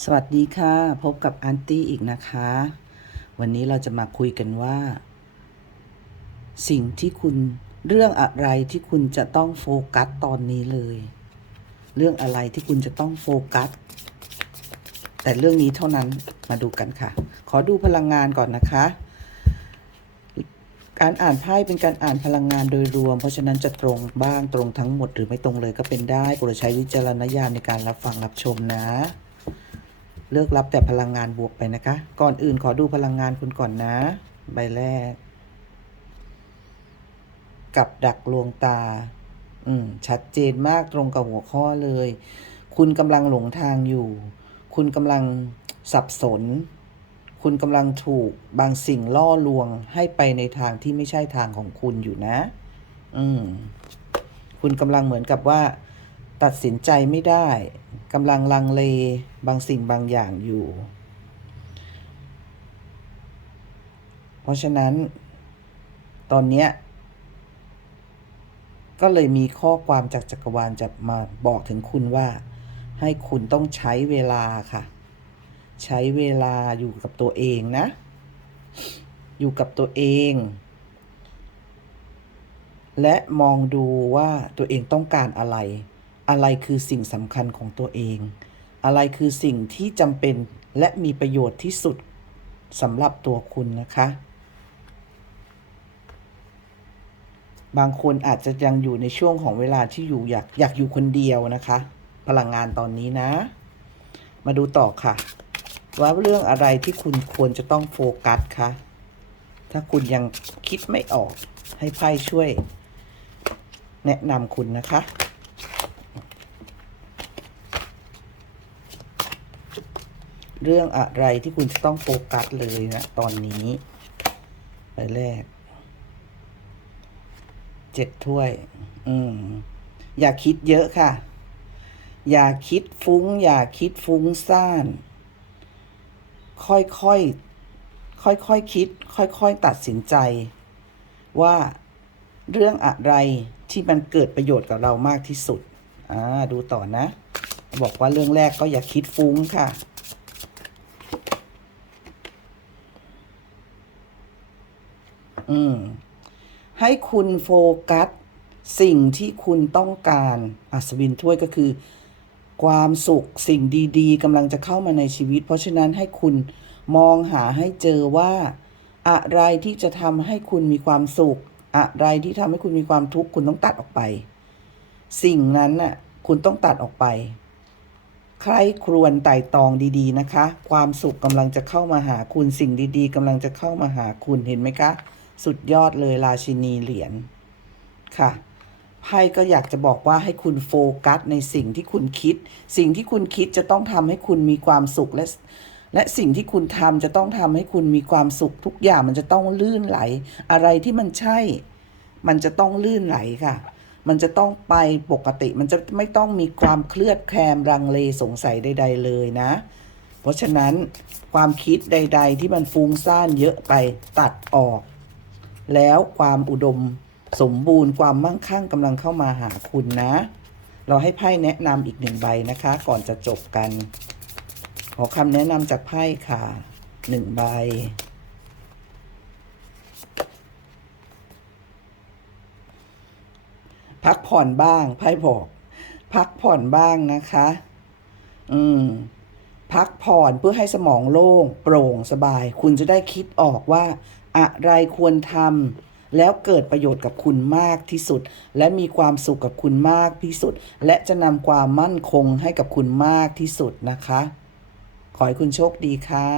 สวัสดีค่ะ พบกับอันตี้อีกนะคะ วันนี้เราจะมาคุยกันว่า สิ่งที่คุณเรื่องอะไรที่คุณจะต้องโฟกัสตอนนี้เลย เรื่องอะไรที่คุณจะต้องโฟกัส แต่เรื่องนี้เท่านั้นมาดูกันค่ะ ขอดูพลังงานก่อนนะคะ การอ่านไพ่เป็นการอ่านพลังงานโดยรวม เพราะฉะนั้นจะตรงบ้างตรงทั้งหมดหรือไม่ตรงเลยก็เป็นได้โปรดใช้วิจารณญาณในการรับฟังรับชมนะ เลือกรับแต่พลังงานบวกไปนะคะ ก่อนอื่นขอดูพลังงานคุณก่อนนะ ใบแรก กับดักลวงตา อืม ชัดเจนมากตรงกับหัวข้อเลย คุณกำลังหลงทางอยู่ คุณกำลังสับสน คุณกำลังถูกบางสิ่งล่อลวงให้ไปในทางที่ไม่ใช่ทางของคุณอยู่นะ อืม คุณกำลังเหมือนกับว่า ตัดสินใจไม่ได้ กำลังลังเลบางสิ่งบางอย่างอยู่ เพราะฉะนั้นตอนเนี้ยก็เลยมีข้อความจากจักรวาลจะมาบอกถึงคุณว่า ให้คุณต้องใช้เวลาค่ะ ใช้เวลาอยู่กับตัวเองนะ อยู่กับตัวเอง และมองดูว่าตัวเองต้องการอะไร อะไรคือสิ่งสำคัญของตัวเอง อะไรคือสิ่งที่จำเป็นและมีประโยชน์ที่สุดสำหรับตัวคุณนะคะ บางคนอาจจะยังอยู่ในช่วงของเวลาที่อยู่อยากอยากอยู่คนเดียวนะคะ พลังงานตอนนี้นะ มาดูต่อค่ะ ว่าเรื่องอะไรที่คุณควรจะต้องโฟกัสคะถ้าคุณยังคิดไม่ออกให้ไพ่ช่วย แนะนำคุณนะคะ เรื่องอะไรที่คุณจะต้องโฟกัสเลยนะตอนนี้ไปแรกเจ็ดถ้วย อืม อย่าคิดเยอะค่ะ อย่าคิดฟุง้ง อย่าคิดฟุ้งซ่าน ค่อยๆค่อยๆคคิด ค่อยๆตัดสินใจ ว่าเรื่องอะไรที่มันเกิดประโยชน์กับเรามากที่สุด อ่า ดูต่อนะ บอกว่าเรื่องแรกก็อย่าคิดฟุ้งค่ะ อืมให้คุณโฟกัสสิ่งที่คุณต้องการ อัศวินถ้วยก็คือ ความสุขสิ่งดีๆกำลังจะเข้ามาในชีวิต เพราะฉะนั้นให้คุณมองหาให้เจอว่า อะไรที่จะทำให้คุณมีความสุข อะไรที่ทำให้คุณมีความทุกข์คุณต้องตัดออกไป สิ่งนั้นน่ะคุณต้องตัดออกไป ใครครวญไต่ตองดีๆนะคะ ความสุขกำลังจะเข้ามาหาคุณสิ่งดี ๆกำลังจะเข้ามาหาคุณเห็นไหมคะ สุดยอดเลยราชินีเหรียญค่ะไพ่ก็อยากจะบอกว่าให้คุณโฟกัสในสิ่งที่คุณคิด สิ่งที่คุณคิดจะต้องทำให้คุณมีความสุขและและสิ่งที่คุณทำจะต้องทำให้คุณมีความสุขทุกอย่างมันจะต้องลื่นไหล อะไรที่มันใช่ มันจะต้องลื่นไหลค่ะ มันจะต้องไปปกติ มันจะไม่ต้องมีความเคลือดแคลมรังเลสงสัยใด ๆ เลยนะ เพราะฉะนั้นความคิดใด ๆ ที่มันฟุ้งซ่านเยอะไปตัดออก แล้วความอุดมสมบูรณ์ความมั่งคั่งกำลังเข้ามาหาคุณนะ เราให้ไพ่แนะนำอีกหนึ่งใบนะคะ ก่อนจะจบกัน ขอคำแนะนำจากไพ่ค่ะหนึ่งใบ พักผ่อนบ้างไพ่บอก พักผ่อนบ้างนะคะ อืมพักผ่อนเพื่อให้สมองโล่งโปร่งสบาย คุณจะได้คิดออกว่า อะไรควรทำแล้วเกิดประโยชน์กับคุณมากที่สุด และมีความสุขกับคุณมากที่สุด และจะนำความมั่นคงให้กับคุณมากที่สุดนะคะ ขอให้คุณโชคดีค่ะ